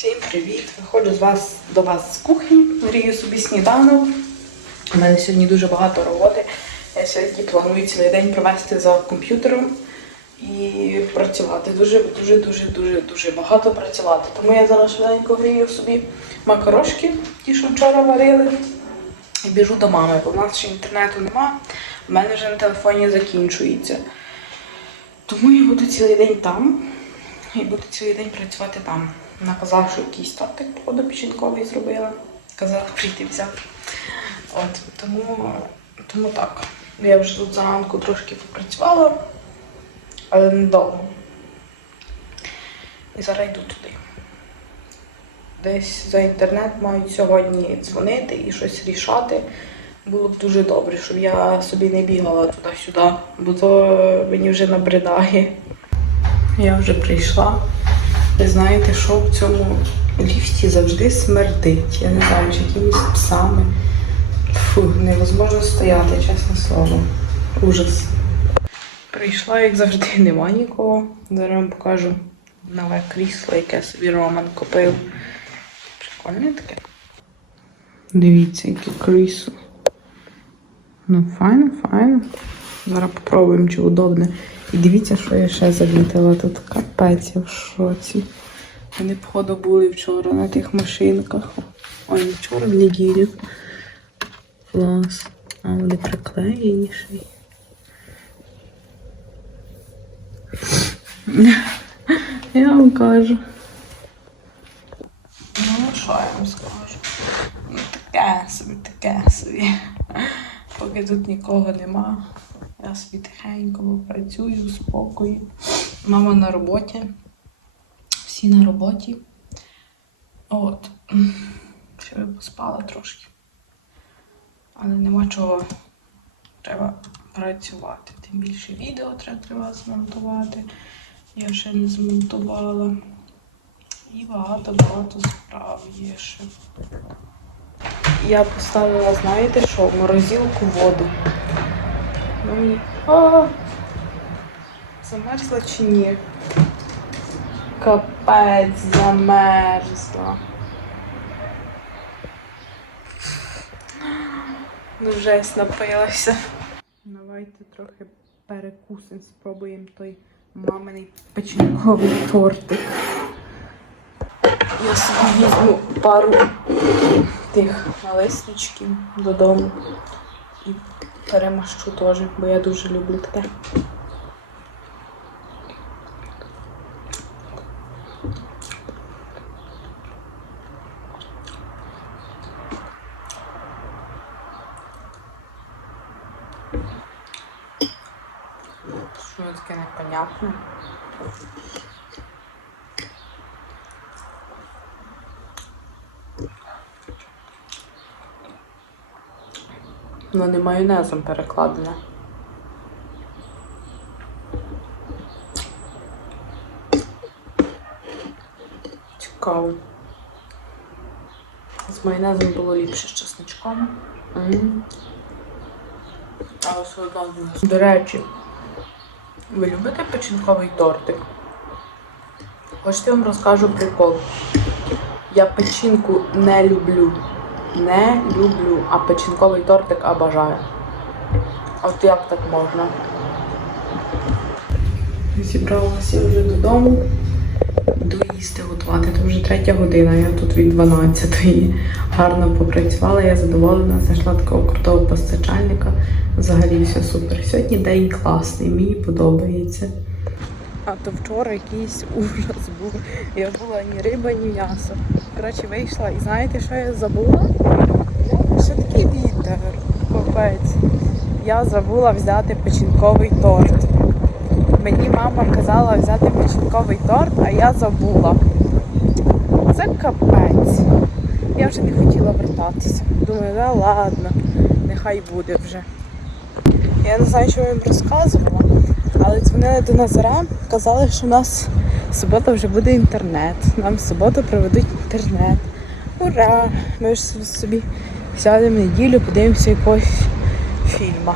Всім привіт! Виходжу з вас до вас з кухні, грію собі сніданок. У мене сьогодні дуже багато роботи. Я сьогодні планую цілий день провести за комп'ютером і працювати. Дуже, дуже, дуже, дуже, дуже багато працювати. Тому я зараз швиденько грію собі макарошки, ті, що вчора варили, і біжу до мами, бо в нас ще інтернету нема. У мене вже на телефоні закінчується. Тому я буду цілий день там і буду цілий день працювати там. Вона казала, що якийсь тортик походу печінковий зробила. Казала прийти взяти. От, тому, тому так. Я вже тут зранку трошки попрацювала, але недовго. І зараз йду туди. Десь за інтернет мають сьогодні дзвонити і щось рішати. Було б дуже добре, щоб я собі не бігала туди-сюди, бо то мені вже набридає. Я вже прийшла. Ви знаєте, що в цьому ліфті завжди смердить. Я не знаю, чи якимись псами. Фу, невозможно стояти, чесне слово. Ужас. Прийшла, як завжди, нема нікого. Зараз вам покажу нове крісло, яке собі Роман купив. Прикольне таке. Дивіться, яке крісло. Ну, файно, файно. Зараз попробуємо, чи удобне. І дивіться, що я ще замітила. Тут капець, я в шоці. Вони, походу, були вчора на тих машинках. Ой, не вчора, в неділю. Клас. А вони приклеєні ще. Я вам кажу. Ну, що я вам скажу? Ну, таке собі, таке собі. Поки тут нікого нема, я собі тихенько працюю, спокою. Мама на роботі. Всі на роботі. От. Ще би поспала трошки. Але нема чого. Треба працювати. Тим більше відео треба, треба змонтувати. Я ще не змонтувала. І багато-багато справ є ще. Я поставила, знаєте що, в морозилку воду. Ну, мені... А, замерзла чи ні? Капець замерзла. Ну, жесть напилася. Давайте трохи перекусимо, спробуємо той маминий печінковий тортик. Я собі візьму пару тих налисничків додому і перемащу теж, бо я дуже люблю таке. Що таке непонятне? Воно не майонезом перекладене. Цікаво. З майонезом було ліпше з чесничком. М. Але все одно. До речі, ви любите печінковий тортик? Хочете я вам розкажу прикол. Я печінку не люблю. Не люблю, а печінковий тортик обожаю. От як так можна? Зібралася вже додому. Йду їсти готувати. Це вже третя година, я тут від 12-ї. Гарно попрацювала, я задоволена, знайшла такого крутого постачальника. Взагалі все супер. Сьогодні день класний, мені подобається. А то вчора якийсь ужас був. Я була ні риба, ні м'ясо. Коротше, вийшла і знаєте, що я забула? Що такий вітер? Капець. Я забула взяти печінковий торт. Мені мама казала взяти печінковий торт, а я забула. Це капець. Я вже не хотіла вертатися. Думаю, да ладно, нехай буде вже. Я не знаю, що я їм розказувала, але дзвонили до Назара, казали, що у нас в суботу вже буде інтернет. Нам в суботу проведуть інтернет. Ура! Ми ж собі сядемо неділю, подивимося якогось фільму.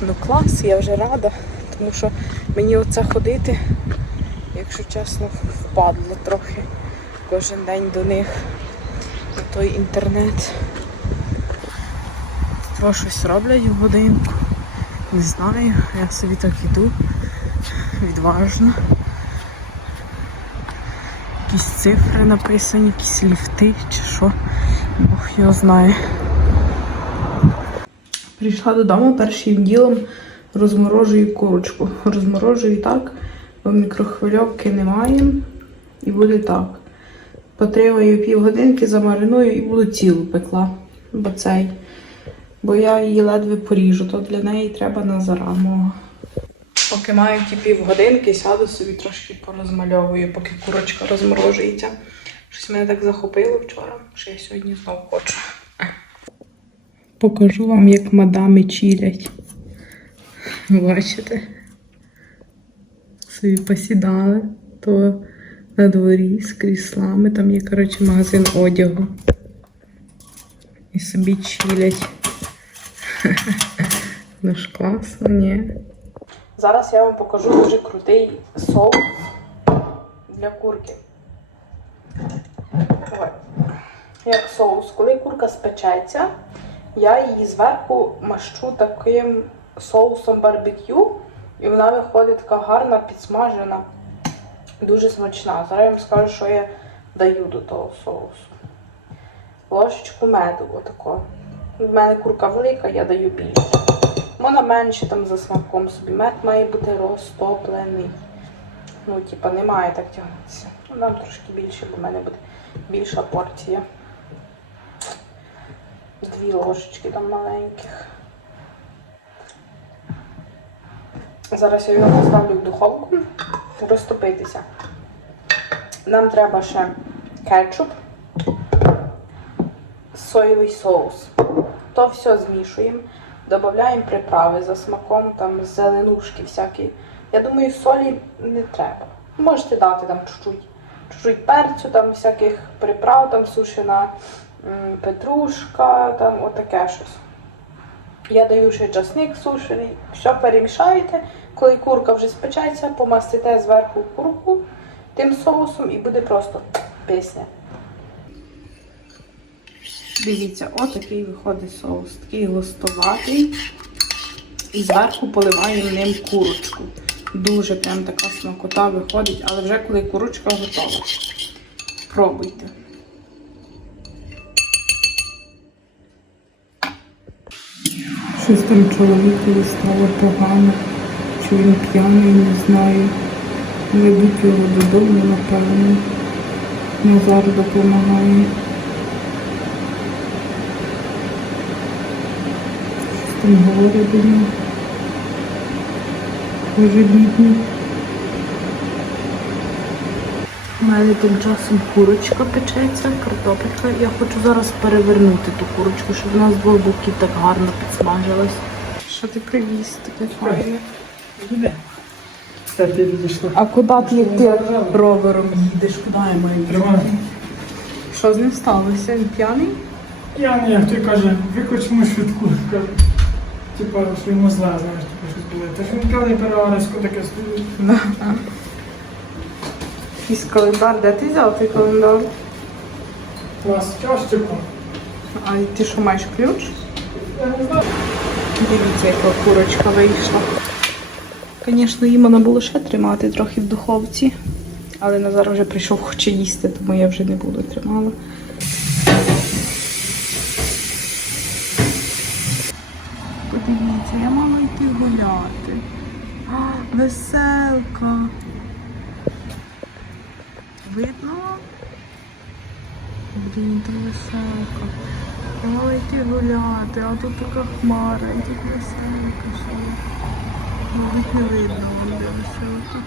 Ну клас, я вже рада, тому що мені оце ходити, якщо чесно, впадло трохи. кожен день до них на той інтернет. Про щось роблять в будинку. Не знаю, я собі так іду. Відважно. Якісь цифри написані, якісь ліфти чи що. Бог його знає. Прийшла додому першим ділом розморожую курочку. Розморожую так, бо мікрохвильовки немає. І буде так. Потримаю півгодинки, замариную і буду цілу пекла. Бо цей. Бо я її ледве поріжу, то для неї треба на зараму. Поки маю ті півгодинки, сяду собі трошки порозмальовую, поки курочка розморожується. Щось мене так захопило вчора, що я сьогодні знову хочу. Покажу вам, як мадами чилять. Бачите? Собі посідали, то на дворі з кріслами. Там є, коротше, магазин одягу. І собі чилять. Ну ж класно, ні. Зараз я вам покажу дуже крутий соус для курки. Ой. Як соус. Коли курка спечеться, я її зверху мащу таким соусом барбекю, і вона виходить така гарна, підсмажена, дуже смачна. Зараз я вам скажу, що я даю до того соусу. Ложечку меду, отако. У мене курка велика, я даю більше. Можна менше там за смаком собі. Мед має бути розтоплений. Ну, типа, не має так тягнутися. Ну, нам трошки більше, бо в мене буде більша порція. Дві ложечки там маленьких. Зараз я його поставлю в духовку розтопитися. Нам треба ще кетчуп, соєвий соус. То все змішуємо. Додаємо приправи за смаком, там зеленушки всякі. Я думаю, солі не треба. Можете дати там чуть-чуть, перцю, там всяких приправ, там сушена петрушка, там отаке щось. Я даю ще часник сушений, все перемішаєте. Коли курка вже спечеться, помастите зверху курку тим соусом і буде просто пісня. Дивіться, отакий виходить соус, такий густоватий. І зверху поливаємо ним курочку. Дуже прям така смакота виходить, але вже коли курочка готова. Пробуйте. Щось там чоловікові стало погано, чи він п'яний, не знаю. Ведуть його додому, напевно. Назар допомагає. До нього. Дуже бідний. У мене тим часом курочка печеться, картопелька. Я хочу зараз перевернути ту курочку, щоб вона з двох боків так гарно підсмажилась. Що ти привіз таке файне? Це ти відійшла. А куди ти, ти ровером їдеш? Куди я маю? Тримай. Що з ним сталося? Він п'яний? Не як той каже, виклич йому швидку. Що йому зле, знаєш, типу щось було. Та ж він п'яний переварисько таке стоїть. Якийсь календар. Де ти взяв той календар? Клас, чашечку. А ти що маєш ключ? Я не знаю. Дивіться, яка курочка вийшла. Звісно, її можна було ще тримати трохи в духовці, але Назар вже прийшов хоче їсти, тому я вже не буду тримала. Подивіться, я мала йти гуляти. А, веселка. Видно? Блін, там веселка. Мала йти гуляти, а тут така хмара, і тут веселка. що. Мабуть, не видно вам де веселка.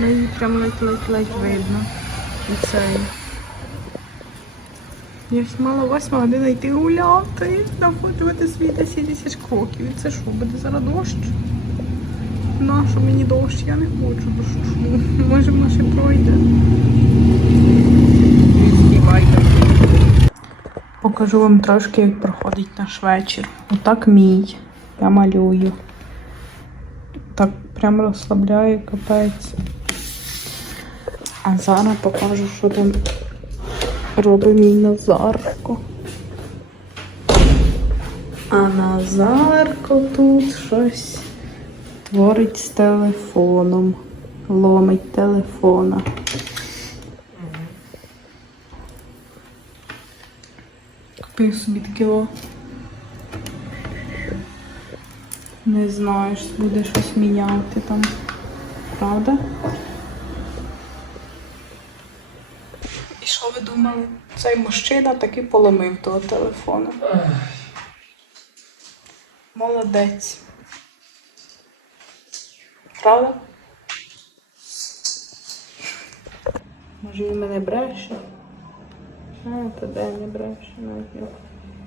Ну її прям ледь-ледь-ледь видно. І це. Я ж мала восьма година йти гуляти, находити свої 10 тисяч кроків. Це що, буде зараз дощ? Нащо мені дощ? Я не хочу дощу. Може, вона ще пройде. Покажу вам трошки, як проходить наш вечір. Отак мій. Я малюю. Так прям розслабляє капець. А зараз покажу, що там робить мій Назарко. А Назарко тут щось творить з телефоном. Ломить телефона. Купив собі таке о. Не знаю, буде щось міняти там. Правда? І що ви думали? Цей мужчина таки поломив того телефона. Молодець. Правда? Може він мене бреше? А, то де не бреше навіть.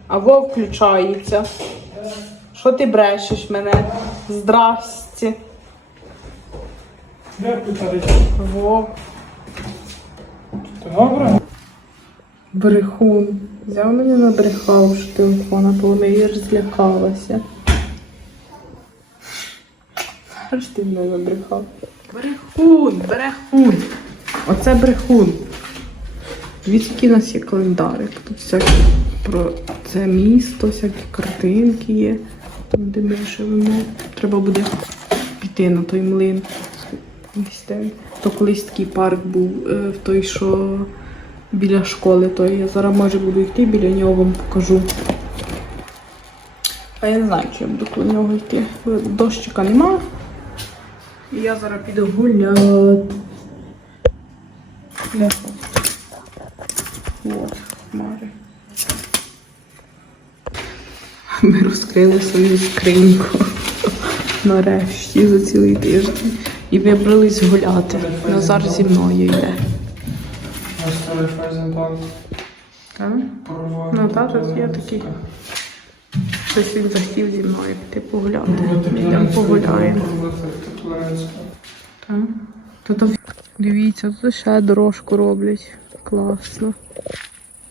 А Вов включається. Що ти брешеш мене? Вов. То добре? Брехун. Взяв мене набрехав, що телефона поломив, я ж злякалася. Аж ти мене набрехав. Брехун, брехун. Оце брехун. Дивіться, який у нас є календарик. Тут всякі про це місто, всякі картинки є. Там, де ми живемо. Треба буде піти на той млин. То колись такий парк був, е, в той, що біля школи, то я зараз може буду йти біля нього вам покажу. А я не знаю, чи я буду коло нього йти. Дощика нема. І я зараз піду гуляти. От, хмари. Ми розкрили свою скриньку. Нарешті за цілий тиждень. І вибрались гуляти. Назар зі мною йде. Так? Ну, та, тут є такий. Щось він захотів зі мною піти погуляти. Йдемо погуляємо. Так. Тут дивіться, тут ще дорожку роблять. Класно.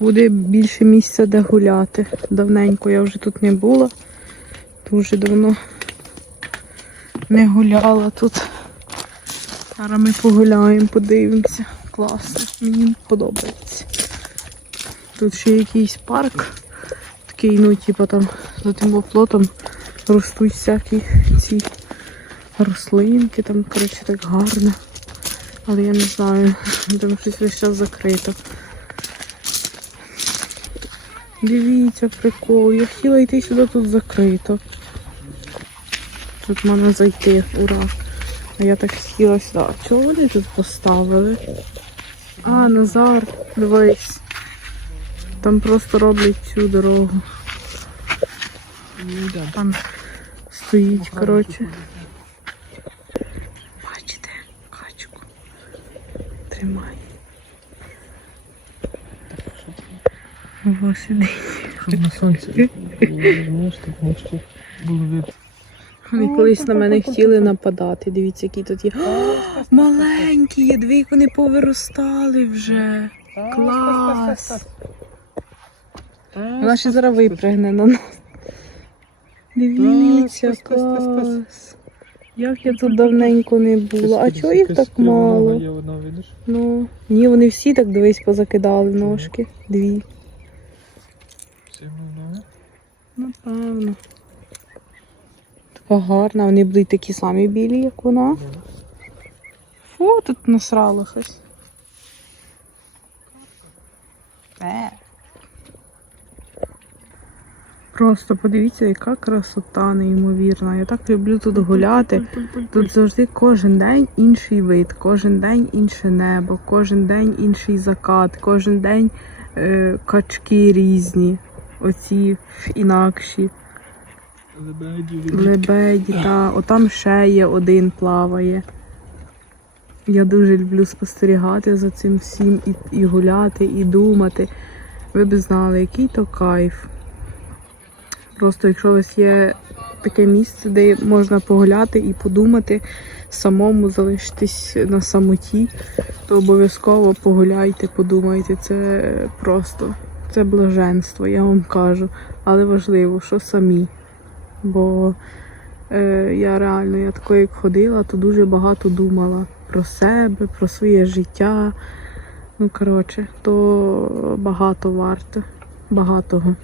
Буде більше місця, де гуляти. Давненько я вже тут не була. Дуже давно не гуляла тут. Зараз ми погуляємо, подивимося. Класно, мені подобається. Тут ще якийсь парк. Такий, ну, типу там за тим оплотом ростуть всякі ці рослинки, там, коротше, так гарно. Але я не знаю, там щось весь час закрито. Дивіться, прикол. Я хотіла йти сюди, тут закрито. Тут можна зайти, ура. А я так хотіла сюди. А чого вони тут поставили? А, Назар, дивись. Там просто роблять цю дорогу. Там стоїть, коротше. Бачите, качку. Тримай. Ого, сидить. Щоб на сонці. Знаєш, так можете було видно. Вони колись на мене хотіли нападати. Дивіться, які тут є. О, маленькі є, дві, вони повиростали вже. Клас. Вона ще зараз випригне на нас. Дивіться, клас. Як я тут давненько не була. А чого їх так мало? Ну, ні, вони всі так дивись позакидали ножки. Дві. Ми Напевно. Така гарна, вони будуть такі самі білі, як вона. Фу, тут насрало щось. Просто подивіться, яка красота неймовірна. Я так люблю тут гуляти. Тут завжди кожен день інший вид, кожен день інше небо, кожен день інший закат, кожен день е, качки різні, оці інакші. Лебеді, Лебеді, та отам ще є один плаває. Я дуже люблю спостерігати за цим всім і, і гуляти, і думати. Ви б знали, який то кайф. Просто якщо у вас є таке місце, де можна погуляти і подумати, самому залишитись на самоті, то обов'язково погуляйте, подумайте. Це просто це блаженство, я вам кажу. Але важливо, що самі. Бо е, я реально, я такою як ходила, то дуже багато думала про себе, про своє життя, Ну, коротше, то багато варто. Багатого.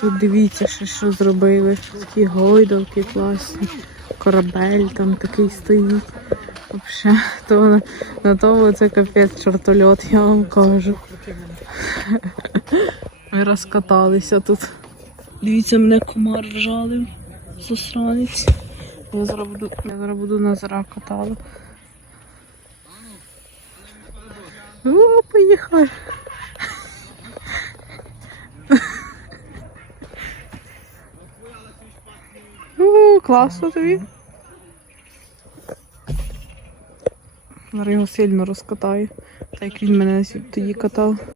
Тут дивіться, ще що зробили. Такі гойдалки класні. Корабель там такий стоїть. Вообще, то на, на тому це капець чортольот, я вам кажу. Ми розкаталися тут. Дивіться, мене комар вжалив. Засранець. Я зараз буду, я зараз буду Назара катала. О, поїхали. О, класно тобі. Зараз його сильно розкатаю, так як він мене тоді катав.